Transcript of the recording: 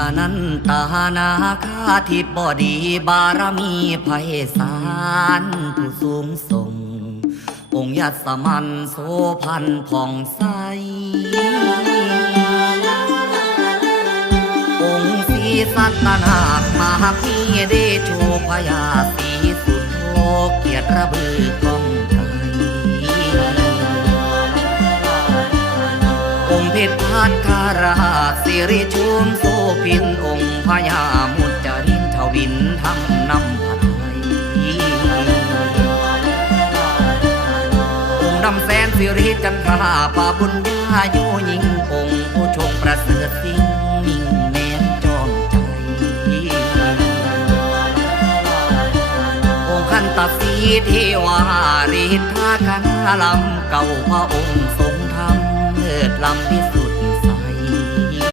อนันตานาคาทิบดีบารมีไพศาลผู้สูงส่งองค์ยศมันโสพันผ่องใสองค์ศรีสัตนาคมหาพีเดโชพยาศรีสุโธเกียรติระบือกองไกลองค์เพชรพัทราราชสิริชุมโสพินองค์พญามุจจรินทวินทำนำผัดไทยองค์ดำแสนสิริจันทราปาบุญญาโยยิ่งองค์ผู้ชงประเสริฐสิ่งนิ่งแน่นจอมใจองค์ขันตสีเทวาฤทธาคณาลำเก่าพระองค์ทรงธรรมเลิศลำพิสุ